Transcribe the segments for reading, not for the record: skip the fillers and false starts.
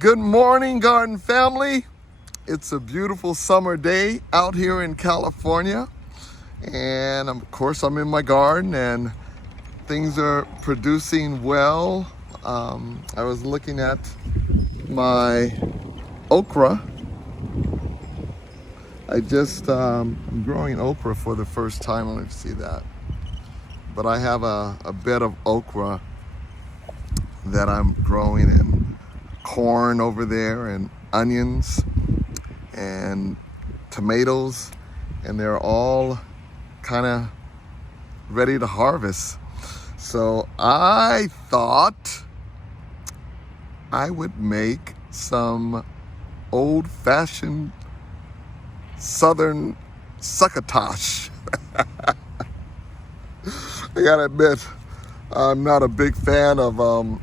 Good morning, garden family. It's a beautiful summer day out here in California. And of course, I'm in my garden and things are producing well. I was looking at my okra. I'm growing okra for the first time. Let's see that. But I have a bed of okra that I'm growing in. Corn over there and onions and tomatoes, and they're all kind of ready to harvest. So I thought I would make some old-fashioned southern succotash. I gotta admit, I'm not a big fan of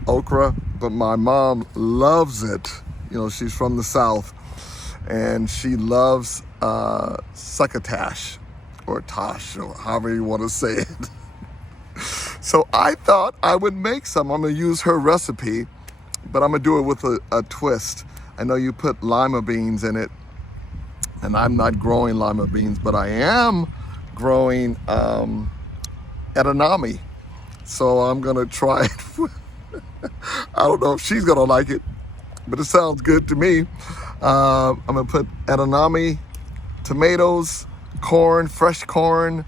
okra, but my mom loves it. You know, she's from the South, and she loves succotash, or tosh, or however you want to say it. So I thought I would make some. I'm gonna use her recipe, but I'm gonna do it with a twist. I know you put lima beans in it, and I'm not growing lima beans, but I am growing edamame. So I'm gonna try it. I don't know if she's gonna like it, but it sounds good to me. I'm gonna put edamame, tomatoes, corn, fresh okra,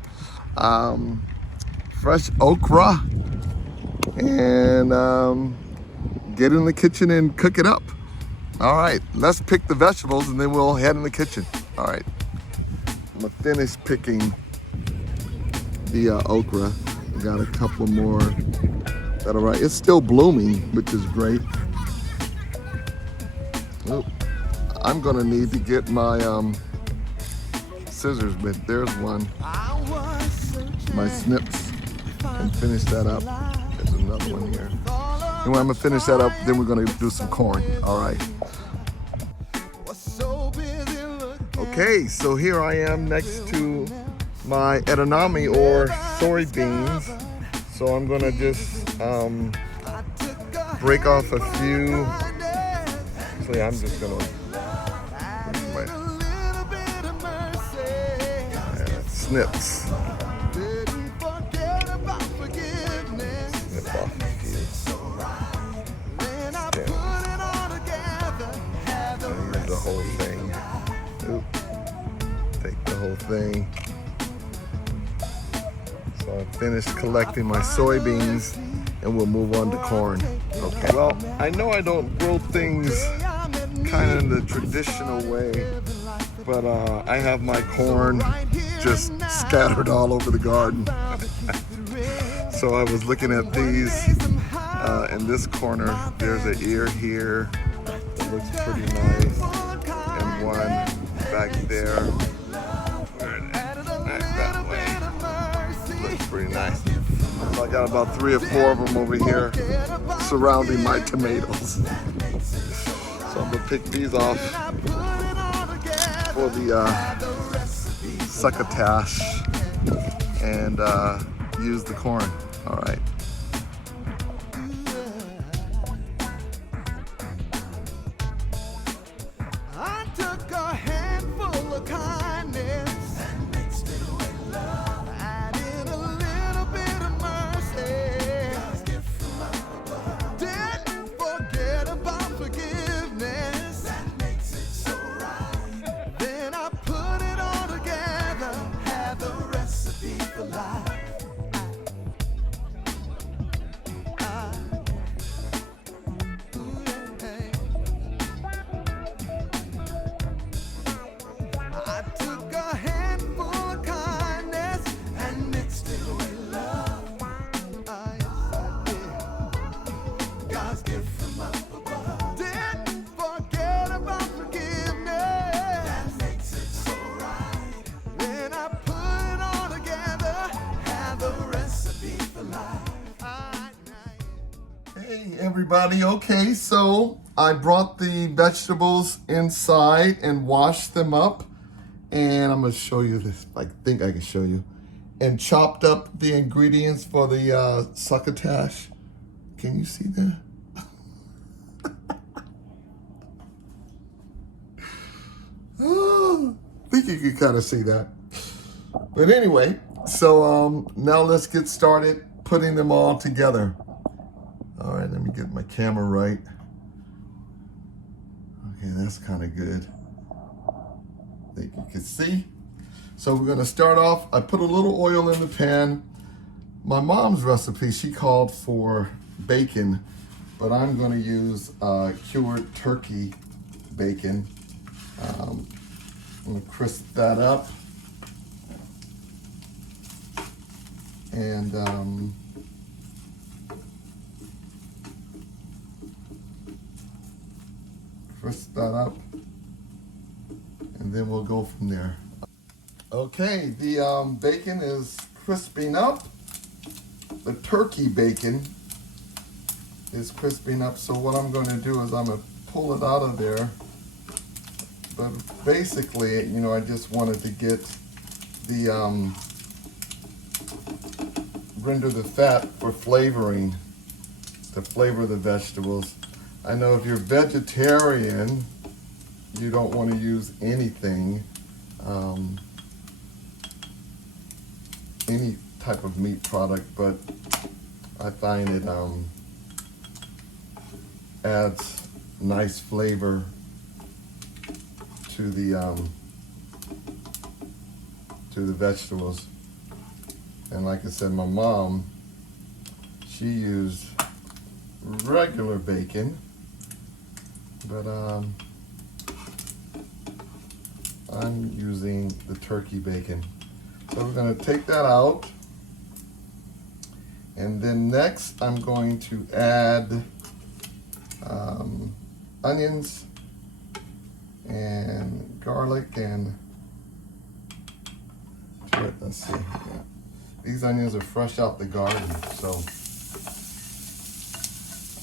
and get in the kitchen and cook it up. All right, let's pick the vegetables and then we'll head in the kitchen. All right, I'm gonna finish picking the okra. I got a couple more that are right. It's still blooming, which is great. Oh, I'm gonna need to get my scissors, but there's one. My snips, and finish that up. There's another one here. And when I'm gonna finish that up, then we're gonna do some corn. All right. Okay, so here I am next to my edamame or soybeans. So I'm gonna just break off a few. Actually, I'm just gonna snips. Snip off a few. And here's the whole thing. Oop. Take the whole thing. So I finished collecting my soybeans and we'll move on to corn. Okay. Well, I know I don't grow things kind of in the traditional way, but I have my corn just scattered all over the garden. So I was looking at these in this corner. There's an ear here that looks pretty nice, and one back there. That way. Looks pretty nice. So I got about 3 or 4 of them over here surrounding my tomatoes. So I'm gonna pick these off for the succotash and use the corn. All right. I took a handful of kindness and mixed it with love. Added a little bit of mercy. God's gift from up above. Didn't forget about forgiveness. That makes it so right. Then I put it all together. Had the recipe for life. Hey everybody, okay, so I brought the vegetables inside and washed them up, and I'm gonna show you this. I think I can show you. And chopped up the ingredients for the succotash. Can you see that? you can kind of see that. But anyway, so now let's get started putting them all together. All right, let me get my camera right. Okay, that's kind of good. I think you can see. So we're gonna start off, I put a little oil in the pan. My mom's recipe, she called for bacon, but I'm gonna use cured turkey bacon. I'm gonna crisp that up. And crisp that up. And then we'll go from there. Okay, the bacon is crisping up. The turkey bacon is crisping up. So what I'm going to do is I'm going to pull it out of there. But basically, you know, I just wanted to get the render the fat for flavoring, to flavor the vegetables. I know if you're vegetarian, you don't want to use anything, any type of meat product, but I find it adds nice flavor to the vegetables. And like I said, my mom, she used regular bacon, but I'm using the turkey bacon. So we're going to take that out. And then next I'm going to add onions and garlic and let's see. Yeah. These onions are fresh out the garden, so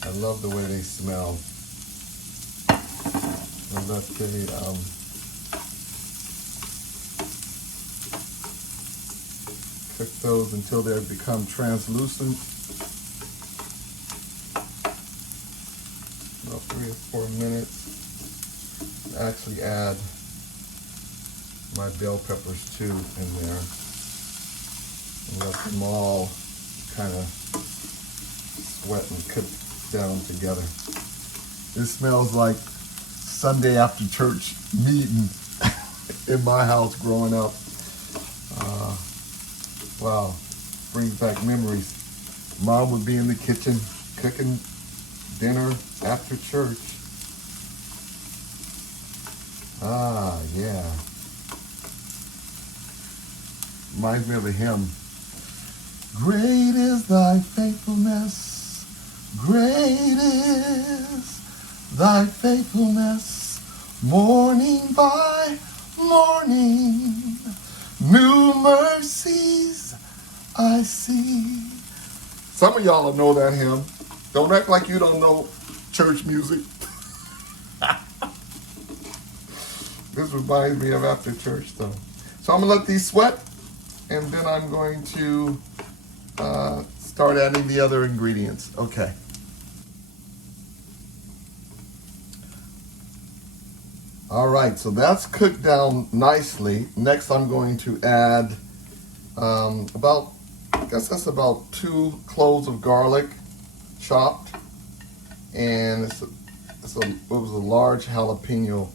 I love the way they smell. And let they cook those until they become translucent. About 3 or 4 minutes. Actually add my bell peppers too in there. And let them all kind of sweat and cook down together. This smells like Sunday after church meeting in my house growing up. Wow, brings back memories. Mom would be in the kitchen cooking dinner after church. Ah, yeah. Reminds me of a hymn. Great is thy faithfulness, great is thy faithfulness, morning by morning, new mercies I see. Some of y'all know that hymn. Don't act like you don't know church music. This reminds me of after church though. So I'm gonna let these sweat, and then I'm going to start adding the other ingredients. Okay. All right, so that's cooked down nicely. Next, I'm going to add about 2 cloves of garlic, chopped, and it was a large jalapeno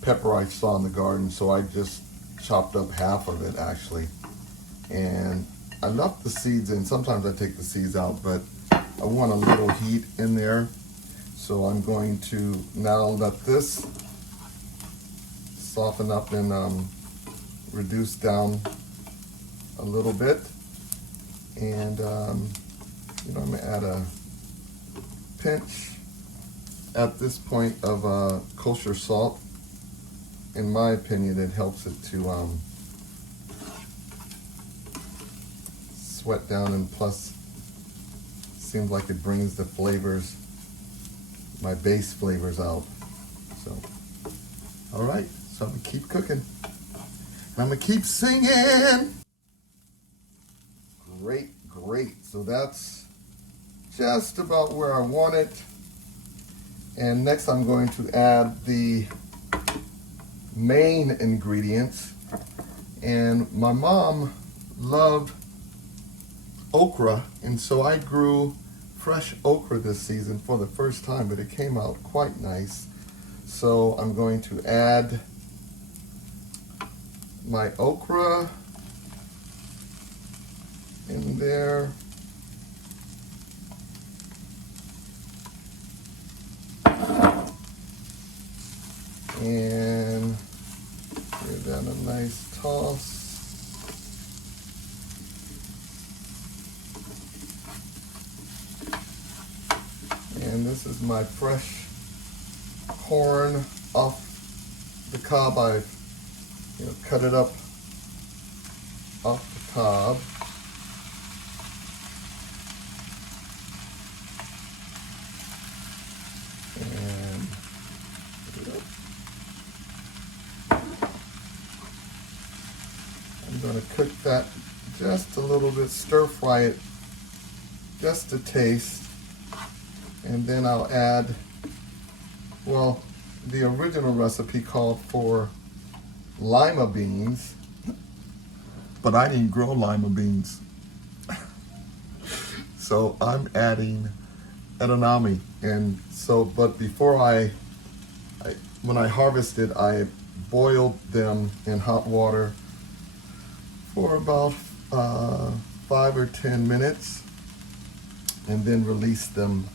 pepper I saw in the garden, so I just chopped up half of it actually. And I left the seeds in. Sometimes I take the seeds out, but I want a little heat in there. So I'm going to now let this soften up and reduce down a little bit. And I'm gonna add a pinch at this point of kosher salt. In my opinion, it helps it to sweat down, and plus seems like it brings the flavors, my base flavors out. So, all right, so I'm gonna keep cooking. And I'm gonna keep singing. Great, great. So that's just about where I want it. And next I'm going to add the main ingredients. And my mom loved okra, and so I grew fresh okra this season for the first time, but it came out quite nice. So I'm going to add my okra in there. And give that a nice toss. And this is my fresh corn off the cob. I've cut it up off the cob. And I'm going to cook that just a little bit, stir fry it just a taste. And then I'll add, well, the original recipe called for lima beans, but I didn't grow lima beans. So I'm adding edamame. And so, but before when I harvested, I boiled them in hot water for about 5 or 10 minutes, and then released them.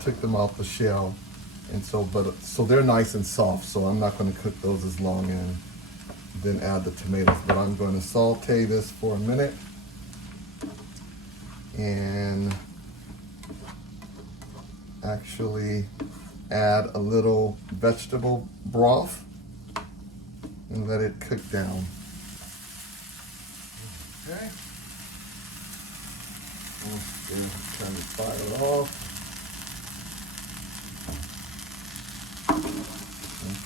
Took them off the shell, and so they're nice and soft. So I'm not going to cook those as long, and then add the tomatoes. But I'm going to saute this for a minute, and actually add a little vegetable broth and let it cook down. Okay. Turn the fire off.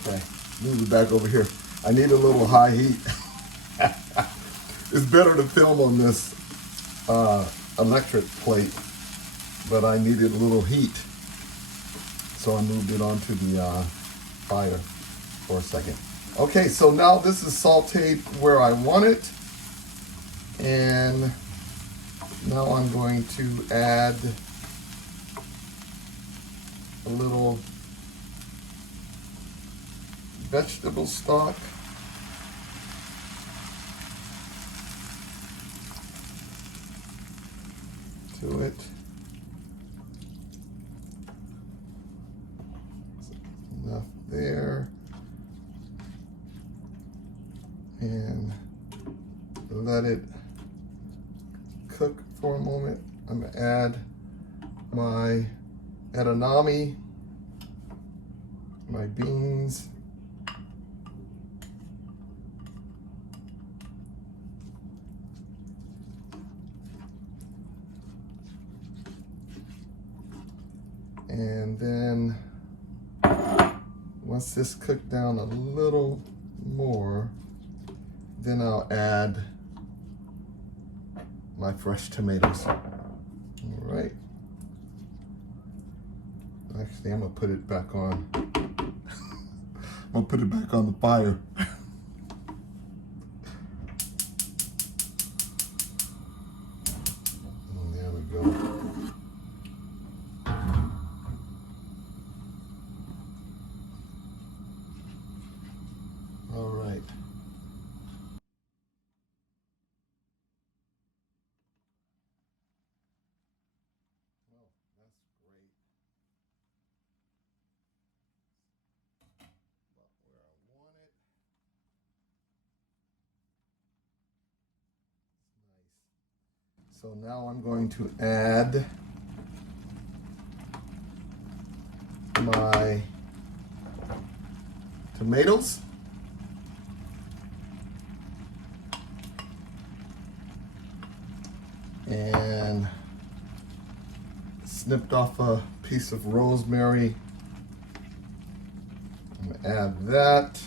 Okay, move it back over here. I need a little high heat. It's better to film on this electric plate, but I needed a little heat. So I moved it onto the fire for a second. Okay, so now this is sauteed where I want it. And now I'm going to add a little vegetable stock. To it. Enough there. And let it cook for a moment. I'm going to add my edamame, my beans, and then once this cooked down a little more, then I'll add my fresh tomatoes. All right. Actually, I'm gonna put it back on. I'm gonna put it back on the fire. And there we go. All right. So now I'm going to add my tomatoes. And snipped off a piece of rosemary. I'm gonna add that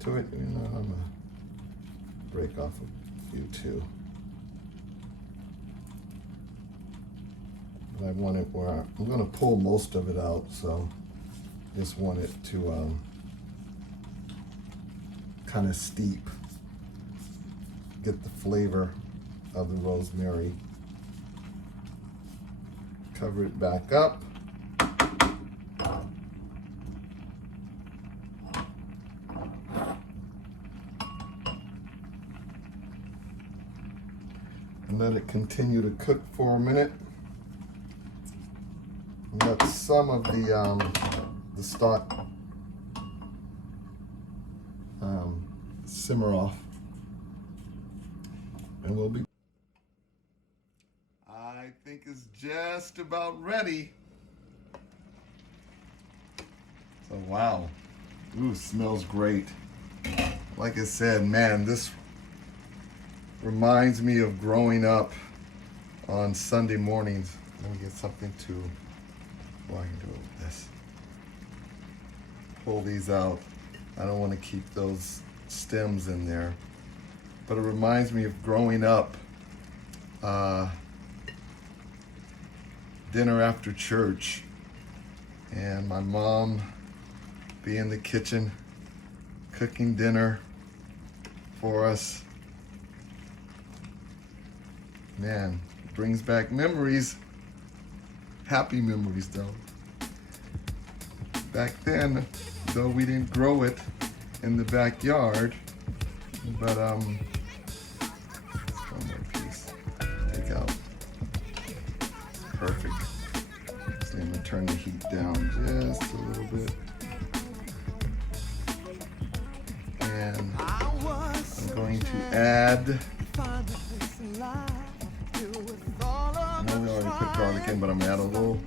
to it. I'm gonna break off a few too. But I want it where I'm gonna pull most of it out, so just want it to kind of steep. Get the flavor of the rosemary. Cover it back up. And let it continue to cook for a minute. And let some of the stock simmer off. And we'll be. I think it's just about ready. So wow. Ooh, smells great. Like I said, man, this reminds me of growing up on Sunday mornings. Let me get something to, well, I can do it with this. Pull these out. I don't want to keep those stems in there. But it reminds me of growing up, dinner after church, and my mom be in the kitchen cooking dinner for us. Man, it brings back memories. Happy memories though. Back then, though we didn't grow it in the backyard, but one more piece. Take out. Perfect. So I'm gonna turn the heat down just a little bit. And I'm going to add, I know we already put garlic in, but I'm gonna add a little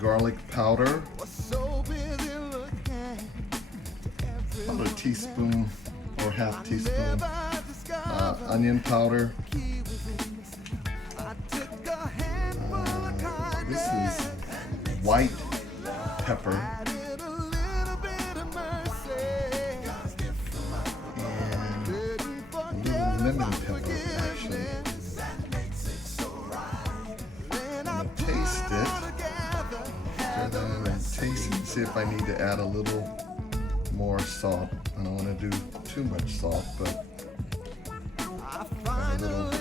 garlic powder. About a teaspoon or half teaspoon. Onion powder. This is white pepper. And a little lemon pepper, actually. I'm going to taste it. Taste it and see if I need to add a little more salt. I don't want to do too much salt, but a little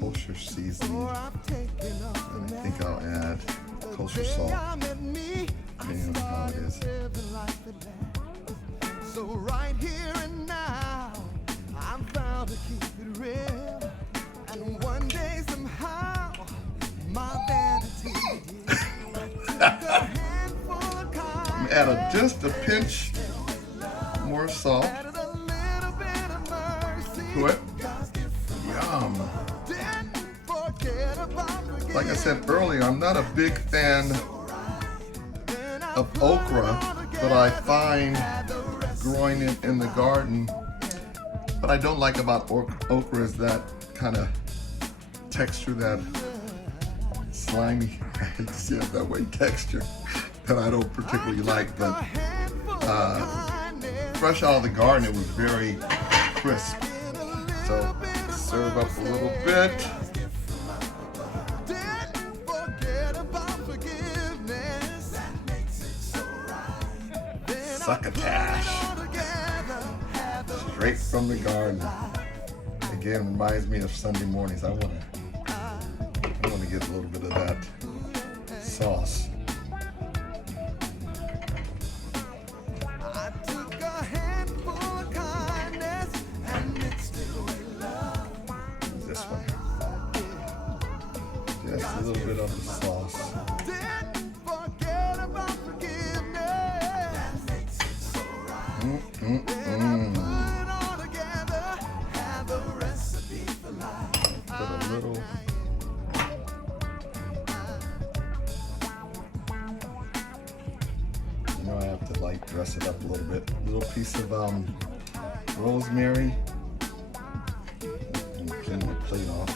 kosher seasoning. And I think I'll add kosher salt, depending on how it is. So right here and now, I'm bound to keep it real. And one day somehow, my vanity add just a pinch more salt to it. Yum. Like I said earlier, I'm not a big fan of okra, but I find growing it in the garden. What I don't like about okra is that kind of texture, that slimy, I hate to say it that way, texture that I don't particularly like, but fresh out of the garden, it was very crisp. So serve up a little bit. Succotash, straight from the garden. Again, reminds me of Sunday mornings. I want to get a little bit of that sauce. This one. Just a little bit of the sauce. Put a little. You know, I have to like dress it up a little bit. A little piece of rosemary. And clean my plate off.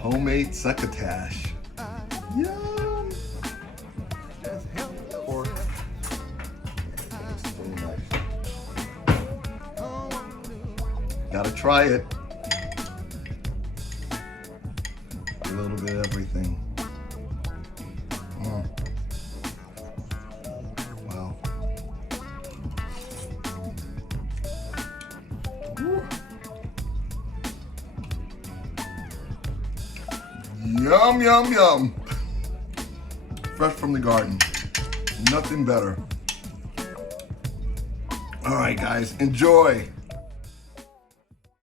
Homemade succotash. Yum! Pork. Gotta try it. A little bit of everything. Yum, yum, yum. Fresh from the garden. Nothing better. All right, guys, enjoy.